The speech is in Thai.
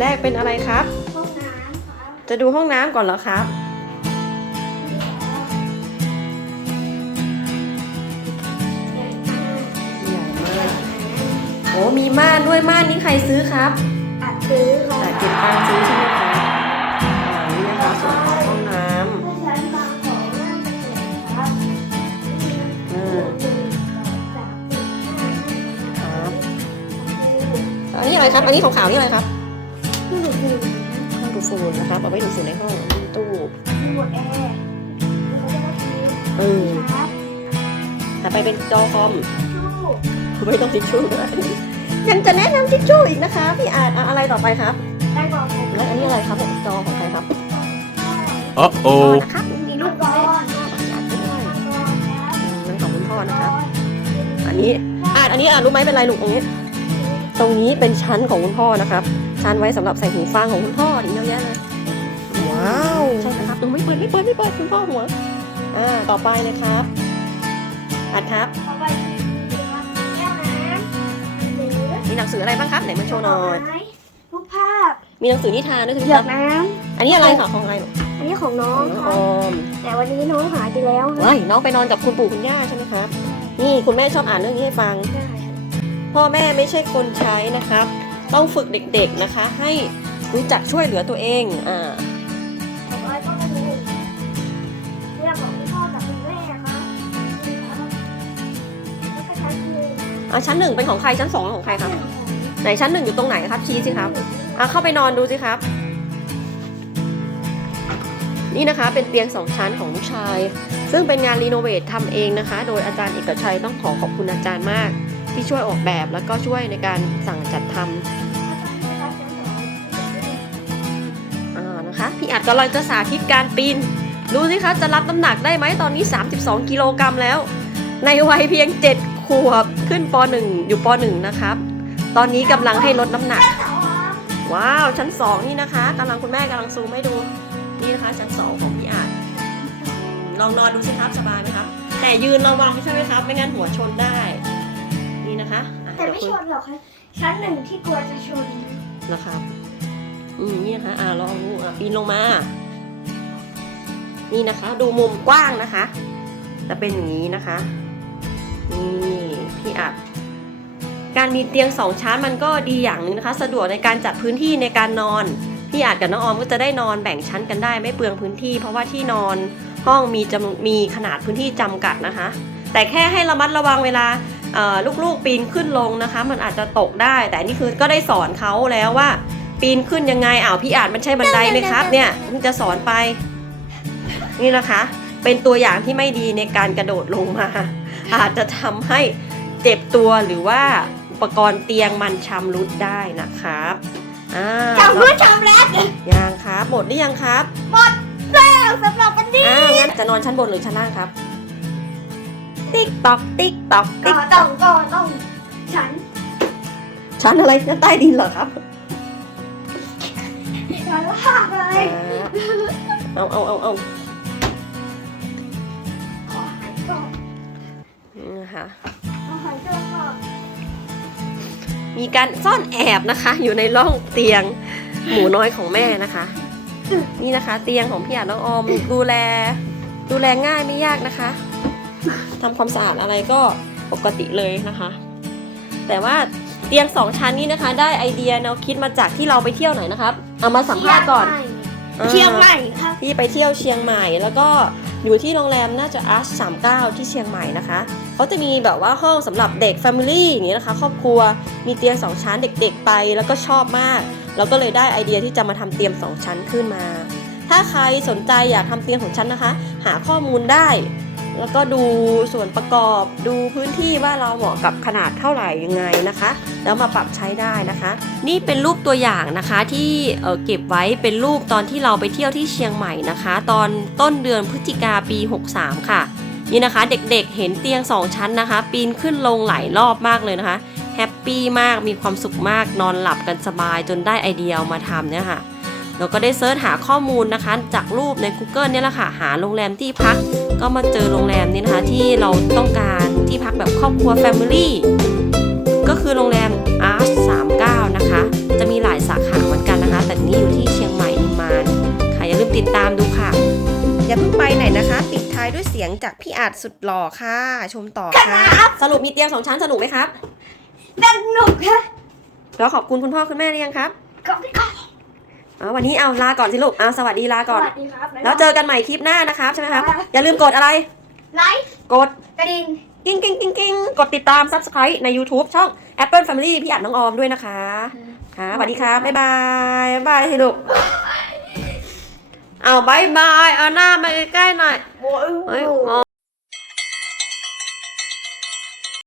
แรกเป็นอะไรครับ ห้องน้ำครับจะดูห้องน้ำก่อนเหรอครับ ใหญ่มากใหญ่มากโอ้มีม่านด้วยม่านนี้ใครซื้อครับอัดซื้อค่ะแต่เก็บตังค์ซื้อใช่ไหมคะอ่านี่นะคะส่วนของห้องน้ถ้าใช้บางของน่าจะเหนื่อยครับำอืมครับอันนี้อะไรครับ อันนี้ขาวๆนี่อะไรครับที่หนูดู ห้องดูดฝุ่นนะครับเอาไว้ดูดฝุ่นในห้องนี่ตู้มีหมดแอร์เขาจะมาทีเออครับต่อไปเป็นจอคอมชู้ไม่ต้องทิชชู่ด้วยยังจะแนะนำทิชชู่อีกนะคะพี่อาจอะอะไรต่อไปครับได้บอกผมแล้วอันนี้อะไรครับเนี่ยจอของใครครับ Uh พ่อ oh. นะครับมีลูลูกกด้บวอยลอยากด้วยบอลครับอืมนั่นของคุณพ่อนะครับอันนี้อ่าอันนี้อะรู้ไหมเป็นไรลูกตรงนี้ ตรงนี้เป็นชั้นของคุณพ่อนะครับ ชั้นไว้สำหรับใส่หูฟังของคุณพ่อนี่เยอะแยะเลย ว้าวใช่นะครับดูไม่เปิดไม่เปิดไม่เปิดคุณพ่อหัวอ่าต่อไปนะครับอัดครับต่อไปคือครับแก้วน้ำหรือมีหนังสืออะไรบ้างครับไหนมาโชว์หน่อยไม้รูปภาพมีหนังสือนิทานด้วยใช่ไหมหยครัดบน้อันนี้อะไรคะของอะไรลูกำอันนี้ของน้อของงน้องคอรับอมแต่วันนี้น้องหายไปแล้วครับว้ายน้องไปนอนกับคุณปู่คุณย่าใช่ไหมครับ นี่คุณแม่ชอบอ่านเรื่องนี้ให้ฟัง ได้พ่อแม่ไม่ใช่คนใช้นะครับ ต้องฝึกเด็กๆนะคะ ให้รู้จักช่วยเหลือตัวเองอ่าต่อไปก็มาดูเรื่องของคุณพ่อกับคุณแม่ครับนี่ครับแล้วก็ชั้นหนึ่งอะชั้นหนึ่งเป็นของใครชั้นสองของใครครับ ไหนชั้นหนึ่งอยู่ตรงไหนครับชี้สิครับอะเข้าไปนอนดูสิครับ นี่นะคะเป็นเตียงสองชั้นของลูกชาย ซึ่งเป็นงานรีโนเวททำเองนะคะ โดยอาจารย์เอกชัยต้องขอขอบคุณอาจารย์มาก ที่ช่วยออกแบบแล้วก็ช่วยในการสั่งจัดทำ พี่อัดกำลังจะสาธิตการปีน ดูสิคะจะรับน้ำหนักได้ไหมตอนนี้ 32 กิโลกรัมแล้ว ในวัยเพียง 7 ขวบขึ้นป .1 อยู่ป .1 นะครับ ตอนนี้กำลังให้ลดน้ำหนัก ว้าว ชั้น 2 นี่นะคะกำลังคุณแม่กำลังซูมให้ดู นี่นะคะ ชั้น 2 ของพี่อาจลองนอนดูสิครับสบายไหมครับ แต่ยืนระวังใช่ไหมครับ ไม่งั้นหัวชนได้ นี่นะคะอะแต่ไม่เดี๋ยวชคุณนหรอกครับชั้นหนึ่งที่กลัวจะชนนะครับ อืมนี่นะคะอ่าลองดูอะปีนลงมา นี่นะคะ ดูมุมกว้างนะคะ จะเป็นอย่างนี้นะคะ นี่พี่อัดการมีเตียงสองชั้นมันก็ดีอย่างหนึ่งนะคะ สะดวกในการจัดพื้นที่ในการนอน พี่อาจกับน้องออมก็จะได้นอนแบ่งชั้นกันได้ไม่เปลืองพื้นที่ เพราะว่าที่นอนห้องมีจำนวนมีขนาดพื้นที่จำกัดนะคะ แต่แค่ให้ระมัดระวังเวลาอ่อลูกๆปีนขึ้นลงนะคะ มันอาจจะตกได้ แต่นี่คือก็ได้สอนเขาแล้วว่า ปีนขึ้นยังไงอ้าวพี่อาจมันใช่บันไดไหมครับ เนี่ยเพิ่งจะสอนไป นี่นะคะ เป็นตัวอย่างที่ไม่ดีในการกระโดดลงมา อาจจะทำให้เจ็บตัวหรือว่าอุปกรณ์เตียงมันชำรุดได้นะครับอ่าจำเพื่อจำแล้วยังครับหมดหรือยังครับแล้วสำหรับวันนี้อ้าวงั้นจะนอนชั้นบนหรือชั้นล่างครับ ติ๊กตอกติ๊กตอกก็ติ๊กต้องก็ต้องฉันชั้นอะไรชั้นใต้ดินเหรอครับ ฉันลากเลย เอาเอาเอาเอาขอหายก่อนนี่นะคะขอหายก่อนก่อนมีการซ่อนแอบนะคะ อยู่ในร่องเตียงหมูน้อยของแม่นะคะ นี่นะคะ เตียงของพี่อาน้องออมดูแล ดูแลง่ายไม่ยากนะคะทำความสะอาดอะไรก็ปกติเลยนะคะ แต่ว่า เตียงสองชั้นนี้นะคะ ได้ไอเดียแนวคิดมาจากที่เราไปเที่ยวไหนนะครับเอามาสัมภาษณ์ก่อนเชียงใหม่ครับที่ไปเที่ยวเชียงใหม่ แล้วก็อยู่ที่โรงแรมน่าจะอาร์สามเก้าที่เชียงใหม่นะคะเขาจะมีแบบว่าห้องสำหรับเด็ก Family อย่างนี้นะคะ ครอบครัวมีเตียงสองชั้นเด็กๆไป แล้วก็ชอบมากเราก็เลยได้ไอเดียที่จะมาทำเตียงสองชั้นขึ้นมา ถ้าใครสนใจอยากทำเตียงของชั้นนะคะ หาข้อมูลได้ แล้วก็ดูส่วนประกอบดูพื้นที่ว่าเราเหมาะกับขนาดเท่าไหร่ยังไงนะคะ แล้วมาปรับใช้ได้นะคะ นี่เป็นรูปตัวอย่างนะคะที่เเก็บไว้เป็นรูปตอนที่เราไปเที่ยวที่เชียงใหม่นะคะ ตอนต้นเดือนพฤศจิกาปี 63 ค่ะ นี่นะคะเด็กๆเห็นเตียง 2 ชั้นนะคะ ปีนขึ้นลงหลายรอบมากเลยนะคะแฮปปี้มากมีความสุขมากนอนหลับกันสบายจนได้ไอเดียมาทำเนี่ยค่ะ เราก็ได้เซิร์ชหาข้อมูลนะคะ จากรูปใน Google เนี่ยแหละค่ะ หาโรงแรมที่พัก ก็มาเจอโรงแรมนี้นะคะ ที่เราต้องการที่พักแบบครอบครัว Family ก็คือโรงแรม Arch 39 นะคะ จะมีหลายสาขาเหมือนกันนะคะ แต่นี้อยู่ที่เชียงใหม่นิมานค่ะ อย่าลืมติดตามดูค่ะ อย่าเพิ่งไปไหนนะคะ ปิดท้ายด้วยเสียงจากพี่อาจสุดหล่อค่ะ ชมต่อค่ะสรุปมีเตียงสองชั้นสนุกไหมครับสนุกค่ะแล้วขอบคุณคุณพ่อคุณแม่หรือยังครับขอบคุณค่ะ อ๋อวันนี้เอาลาก่อนสิลูกเอาสวัสดีลาก่อน สวัสดีครับแล้วเจอกันใหม่คลิปหน้านะครับใช่ไหมครับ อย่าลืมกดอะไร ไลค์ กดกระดิ่งกิ้งกิ้งกิ้งกิ้งกดติดตาม subscribe ใน YouTube ช่อง Apple Family พี่อัดน้องออมด้วยนะคะ ค่ะสวัสดีครับ บ๊ายบายบ๊ายบายสิลูกเอาบายบาย เอาหน้ามาใกล้ๆหน่อยโอ้ยเฮ้ย